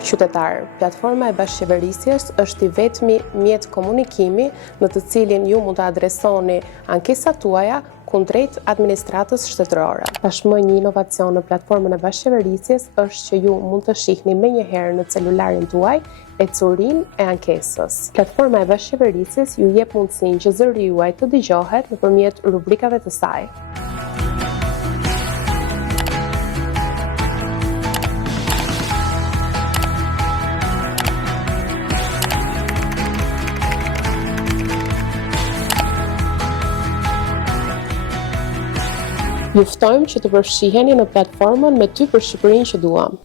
Nderuar qytetar, platforma e bashkëqeverisjes është I vetmi mjet komunikimi në të cilin ju mund të adresoni ankesat tuaja kundrejt administratës shtetërore. Tashmë një inovacion në platformën e bashkëqeverisjes është që ju mund të shihni menjëherë në celularin tuaj ecurinë e ankesës. Platforma e bashkëqeverisjes ju jep mundësinë që zëri juaj të dëgjohet nëpërmjet rubrikave të saj. Ju ftojmë që të përfshiheni në platformën me ty për Shqipërinë që duam.